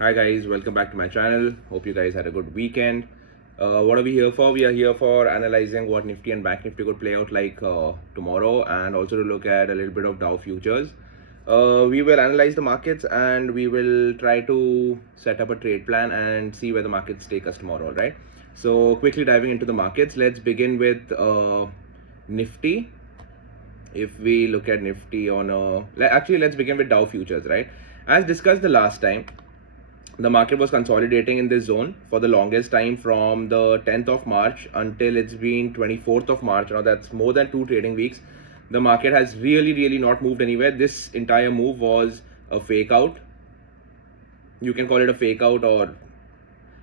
Hi guys, welcome back to my channel. Hope you guys had a good weekend. What are we here for? We are here for analyzing what Nifty and Banknifty could play out like tomorrow, and also to look at a little bit of Dow futures. We will analyze the markets and we will try to set up a trade plan and see where the markets take us tomorrow, right? So quickly diving into the markets, let's begin with Nifty. If we look at Nifty on let's begin with Dow futures, right? As discussed the last time, the market was consolidating in this zone for the longest time from the 10th of March until it's been 24th of March. Now that's more than 2 trading weeks. The market has really not moved anywhere. This entire move was a fake out. You can call it a fake out, or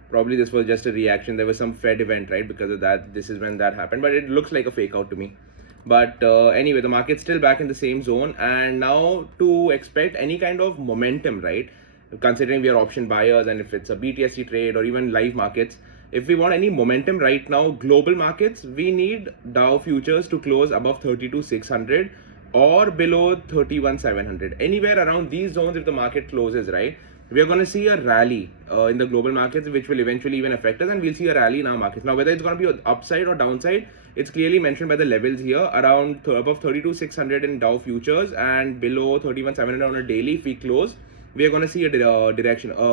probably this was just a reaction. There was some Fed event, right? Because of that, this is when that happened, but it looks like a fake out to me. But anyway, the market's still back in the same zone, and now to expect any kind of momentum, right? Considering we are option buyers, and if it's a BTSC trade or even live markets, if we want any momentum right now, global markets, we need Dow futures to close above 32,600 or below 31,700. Anywhere around these zones, if the market closes, right, we are going to see a rally in the global markets, which will eventually even affect us, and we'll see a rally in our markets. Now, whether it's going to be an upside or downside, it's clearly mentioned by the levels here, around above 32,600 in Dow futures and below 31,700 on a daily. If we close, we are going to see a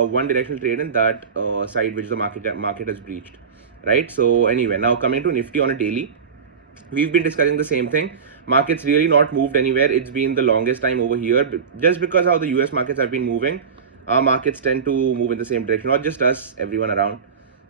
one directional trade in that side which the market has breached, right? So anyway, now coming to Nifty on a daily, we've been discussing the same thing. Markets really not moved anywhere. It's been the longest time over here, just because how the US markets have been moving. Our markets tend to move in the same direction, not just us, everyone around.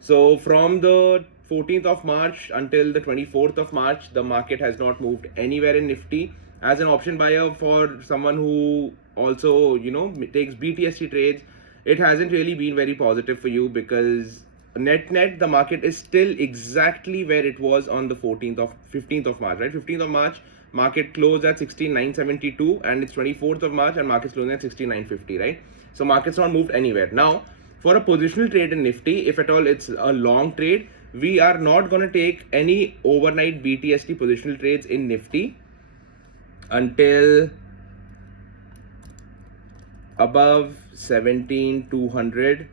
So from the 14th of March until the 24th of March, the market has not moved anywhere in Nifty. As an option buyer, for someone who also, takes BTST trades, it hasn't really been very positive for you, because net the market is still exactly where it was on the 15th of March, right? 15th of March, market closed at 16,972, and it's 24th of March and market's closing at 16,950, right? So market's not moved anywhere. Now, for a positional trade in Nifty, if at all it's a long trade, we are not going to take any overnight BTST positional trades in Nifty until above 17,200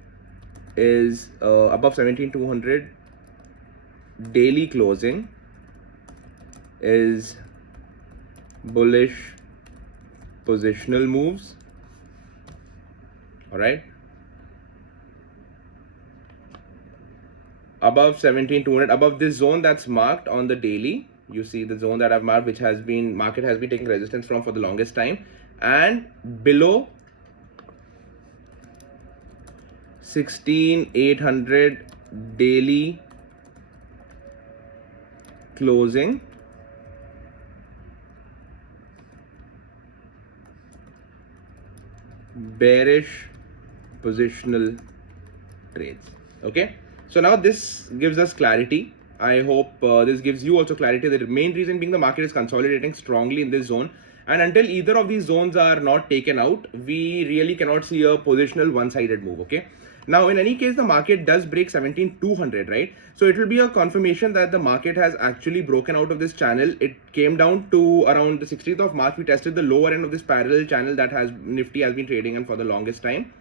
is above 17,200 daily closing is bullish positional moves. All right, above 17,200, above this zone that's marked on the daily, you see the zone that I've marked, which has been market has been taking resistance from for the longest time, and below 16,800 daily closing bearish positional trades. Okay, so now this gives us clarity. I hope this gives you also clarity. The main reason being the market is consolidating strongly in this zone, and until either of these zones are not taken out, we really cannot see a positional one-sided move. Okay, now in any case, the market does break 17,200, right? So it will be a confirmation that the market has actually broken out of this channel. It came down to around the 16th of March. We tested the lower end of this parallel channel that has Nifty has been trading in for the longest time.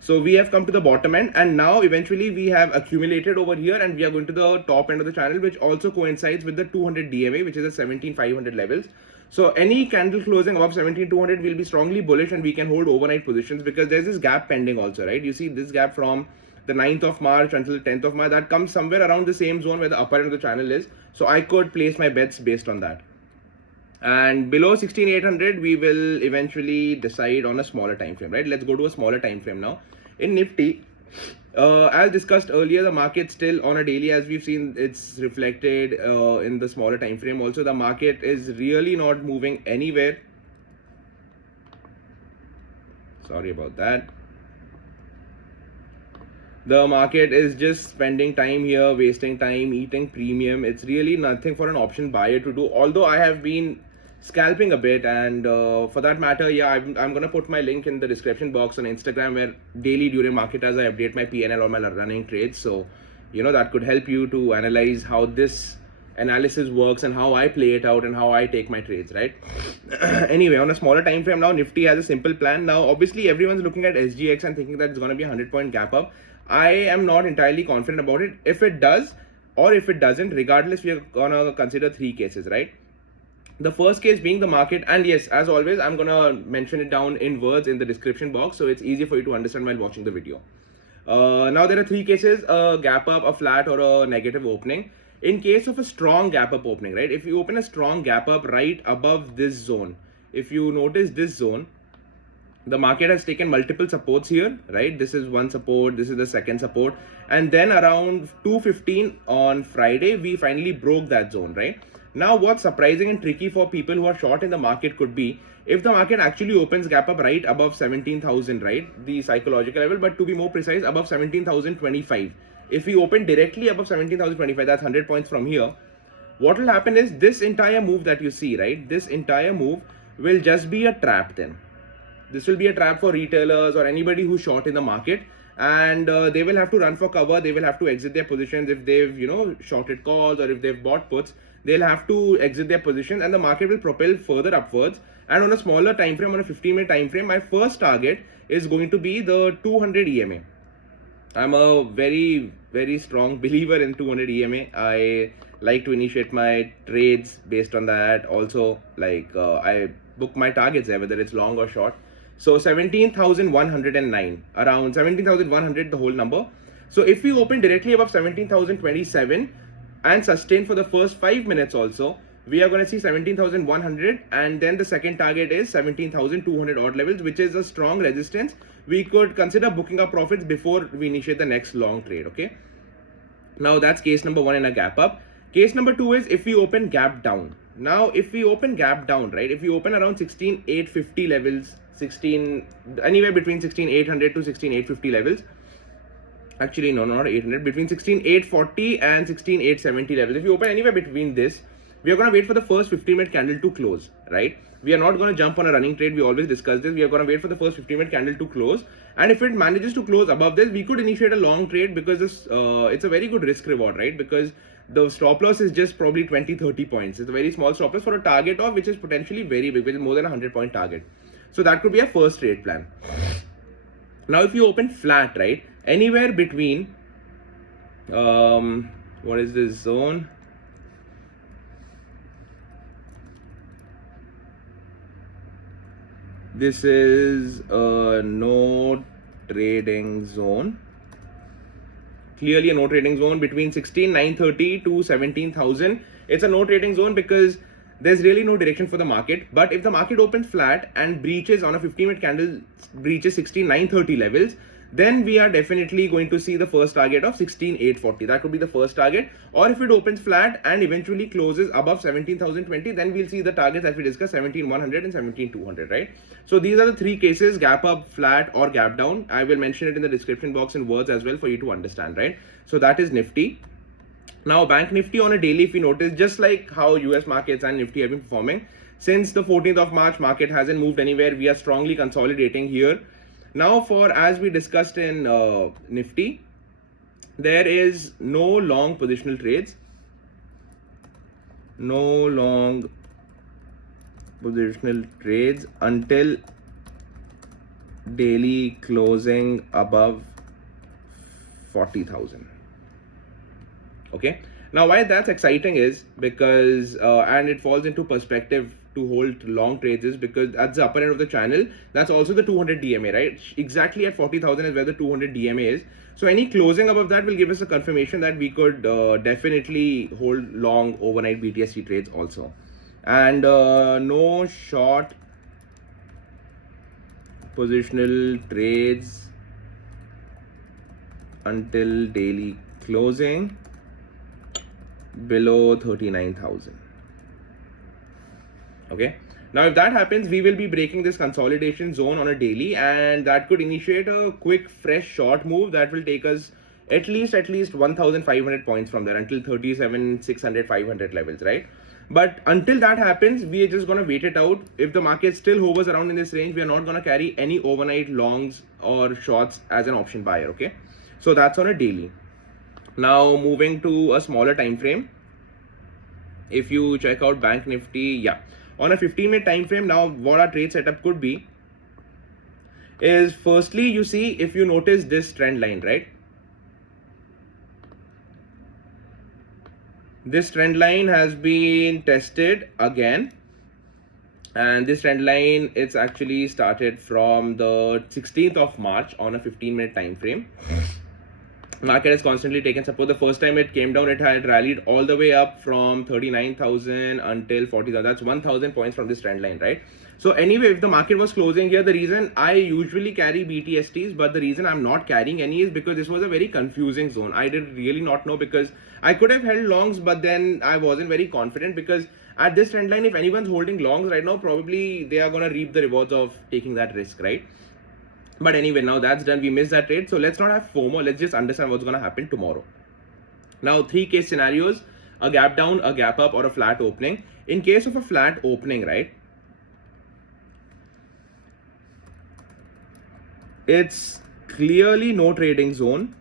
So we have come to the bottom end, and now eventually we have accumulated over here, and we are going to the top end of the channel, which also coincides with the 200 DMA, which is at 17,500 levels. So any candle closing above 17,200 will be strongly bullish, and we can hold overnight positions, because there's this gap pending also, right? You see this gap from the 9th of March until the 10th of March, that comes somewhere around the same zone where the upper end of the channel is. So I could place my bets based on that. And below 16,800, we will eventually decide on a smaller time frame, right? Let's go to a smaller time frame now. In Nifty, as discussed earlier, the market still on a daily, as we've seen, it's reflected in the smaller time frame. Also, the market is really not moving anywhere. Sorry about that. The market is just spending time here, wasting time, eating premium. It's really nothing for an option buyer to do. Although I have been scalping a bit, and for that matter, yeah, I'm gonna put my link in the description box on Instagram, where daily during market as I update my PNL or my running trades. So that could help you to analyze how this analysis works and how I play it out and how I take my trades, right? Anyway, on a smaller time frame now, Nifty has a simple plan. Now, obviously, everyone's looking at SGX and thinking that it's going to be a 100-point gap up. I am not entirely confident about it. If it does or if it doesn't, regardless, we are going to consider three cases, right? The first case being the market, and yes, as always, I'm going to mention it down in words in the description box, so it's easy for you to understand while watching the video. Now, there are three cases: a gap up, a flat, or a negative opening. In case of a strong gap up opening, right, if you open a strong gap up right above this zone, if you notice this zone, the market has taken multiple supports here, right? This is one support, this is the second support, and then around 2:15 on Friday, we finally broke that zone, right? Now, what's surprising and tricky for people who are short in the market could be if the market actually opens gap up right above 17,000, right? The psychological level, but to be more precise, above 17,025. If we open directly above 17,025, that's 100 points from here. What will happen is this entire move that you see, right? This entire move will just be a trap then. This will be a trap for retailers or anybody who's short in the market, and they will have to run for cover. They will have to exit their positions if they've, shorted calls, or if they've bought puts. They'll have to exit their positions, and the market will propel further upwards. And on a smaller time frame, on a 15-minute time frame, my first target is going to be the 200 EMA. I'm a very, very strong believer in 200 EMA. I like to initiate my trades based on that. Also, I book my targets there, whether it's long or short. So 17,109, around 17,100, the whole number. So if we open directly above 17,027 and sustain for the first 5 minutes also, we are going to see 17,100, and then the second target is 17,200 odd levels, which is a strong resistance. We could consider booking our profits before we initiate the next long trade, okay? Now, that's case number one in a gap up. Case number two is if we open gap down. Now, if we open gap down, right, if we open around 16,850 levels, anywhere between 16,800 to 16,850 levels, actually, no, not 800, between 16,840 and 16,870 levels. If you open anywhere between this, we are going to wait for the first 15-minute candle to close, right? We are not going to jump on a running trade. We always discuss this. We are going to wait for the first 15-minute candle to close. And if it manages to close above this, we could initiate a long trade because it's a very good risk reward, right? Because the stop loss is just probably 20-30 points. It's a very small stop loss for a target of which is potentially very big, which is more than a 100-point target. So that could be a first trade plan. Now, if you open flat, right, anywhere between, what is this zone? This is a no trading zone. Clearly a no trading zone between 16,930 to 17,000. It's a no trading zone because there's really no direction for the market. But if the market opens flat and breaches on a 15-minute candle, breaches 16,930 levels, then we are definitely going to see the first target of 16,840. That could be the first target. Or if it opens flat and eventually closes above 17,020, then we'll see the targets that we discussed, 17,100 and 17,200, right? So these are the three cases: gap up, flat, or gap down. I will mention it in the description box in words as well for you to understand, right? So that is Nifty. Now, Banknifty on a daily, if you notice, just like how US markets and Nifty have been performing, since the 14th of March, market hasn't moved anywhere. We are strongly consolidating here. Now, as we discussed in Nifty, there is no long positional trades. No long positional trades until daily closing above 40,000. Okay. Now, why that's exciting is because, and it falls into perspective to hold long trades, is because at the upper end of the channel, that's also the 200 DMA, right? Exactly at 40,000 is where the 200 DMA is. So any closing above that will give us a confirmation that we could definitely hold long overnight BTSC trades also. And no short positional trades until daily closing below 39,000. Okay. Now, if that happens, we will be breaking this consolidation zone on a daily, and that could initiate a quick, fresh short move that will take us at least 1,500 points from there until 37,600, 500 levels, right? But until that happens, we are just going to wait it out. If the market still hovers around in this range, we are not going to carry any overnight longs or shorts as an option buyer. Okay. So that's on a daily. Now, moving to a smaller time frame. if you check out Banknifty, yeah, on a 15-minute time frame, now what our trade setup could be is, firstly, you see, if you notice this trend line, right? This trend line has been tested again, and this trend line, it's actually started from the 16th of March on a 15-minute time frame. Market has constantly taken support. The first time it came down, it had rallied all the way up from 39,000 until 40,000. That's 1,000 points from this trend line, right? So anyway, if the market was closing here, the reason I usually carry BTSTs, but the reason I'm not carrying any is because this was a very confusing zone. I did really not know, because I could have held longs, but then I wasn't very confident, because at this trend line, if anyone's holding longs right now, probably they are going to reap the rewards of taking that risk, right? But anyway, now that's done. We missed that trade. So let's not have FOMO. Let's just understand what's going to happen tomorrow. Now, 3 case scenarios: a gap down, a gap up, or a flat opening. In case of a flat opening, right, it's clearly no trading zone.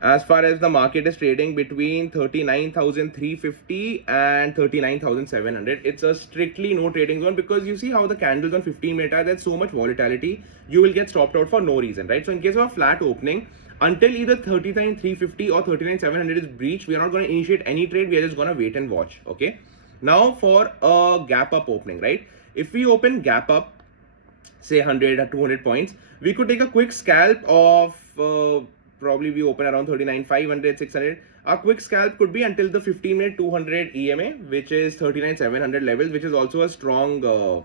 As far as the market is trading between 39,350 and 39,700, it's a strictly no trading zone, because you see how the candles on 15-minute are, there's so much volatility, you will get stopped out for no reason, right? So in case of a flat opening, until either 39,350 or 39,700 is breached, we are not going to initiate any trade. We are just going to wait and watch, okay? Now for a gap up opening, right? If we open gap up, say 100 or 200 points, we could take a quick scalp of probably we open around 39,500, 600. Our quick scalp could be until the 15-minute 200 EMA, which is 39,700 levels, which is also a strong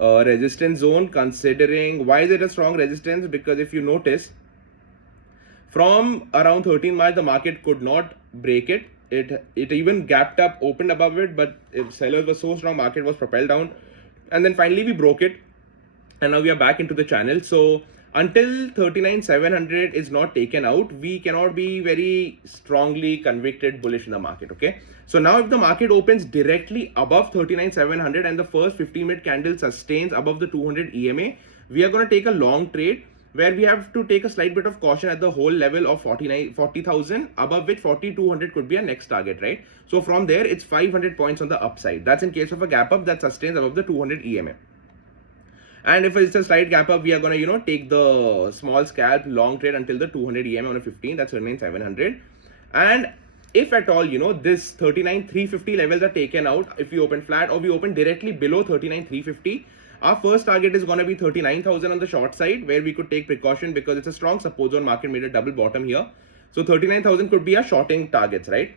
resistance zone. Considering, why is it a strong resistance? Because if you notice, from around 13 March, the market could not break it. It even gapped up, opened above it, but if sellers were so strong, market was propelled down, and then finally we broke it, and now we are back into the channel. So until 39,700 is not taken out, we cannot be very strongly convicted bullish in the market, okay? So now if the market opens directly above 39,700 and the first 15-minute candle sustains above the 200 EMA, we are going to take a long trade, where we have to take a slight bit of caution at the whole level of 40,000, above which 4200 could be our next target, right? So from there, it's 500 points on the upside. That's in case of a gap up that sustains above the 200 EMA. And if it's a slight gap up, we are going to, take the small scalp long trade until the 200 EMA on a 15, that's 39,700. And if at all, this 39,350 levels are taken out, if we open flat or we open directly below 39,350, our first target is going to be 39,000 on the short side, where we could take precaution because it's a strong support zone. Market made a double bottom here. So 39,000 could be our shorting targets, right?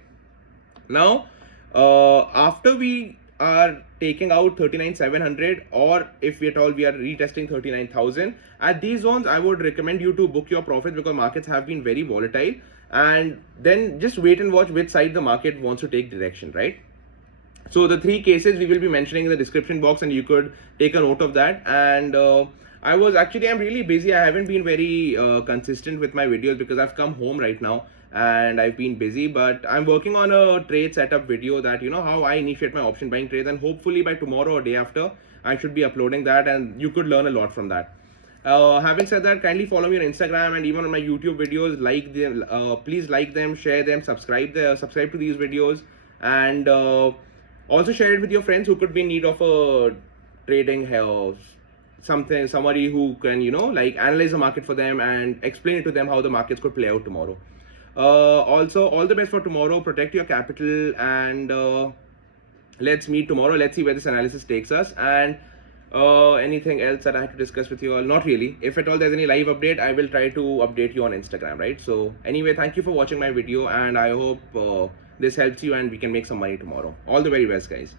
Now, after we are taking out 39,700, or if at all we are retesting 39,000, at these zones, I would recommend you to book your profits, because markets have been very volatile, and then just wait and watch which side the market wants to take direction, right? So the 3 cases we will be mentioning in the description box, and you could take a note of that. And I'm really busy. I haven't been very consistent with my videos because I've come home right now and I've been busy, but I'm working on a trade setup video that, how I initiate my option buying trades, and hopefully by tomorrow or day after, I should be uploading that, and you could learn a lot from that. Having said that, kindly follow me on Instagram and even on my YouTube videos. Like them, please like them, share them, subscribe to these videos, and also share it with your friends who could be in need of a trading house, somebody who can, analyze the market for them and explain it to them how the markets could play out tomorrow. Also, all the best for tomorrow. Protect your capital, and let's meet tomorrow. Let's see where this analysis takes us. And anything else that I have to discuss with you all? Not really. If at all there's any live update, I will try to update you on Instagram, right? So anyway, thank you for watching my video, and I hope this helps you and we can make some money tomorrow. All the very best, guys.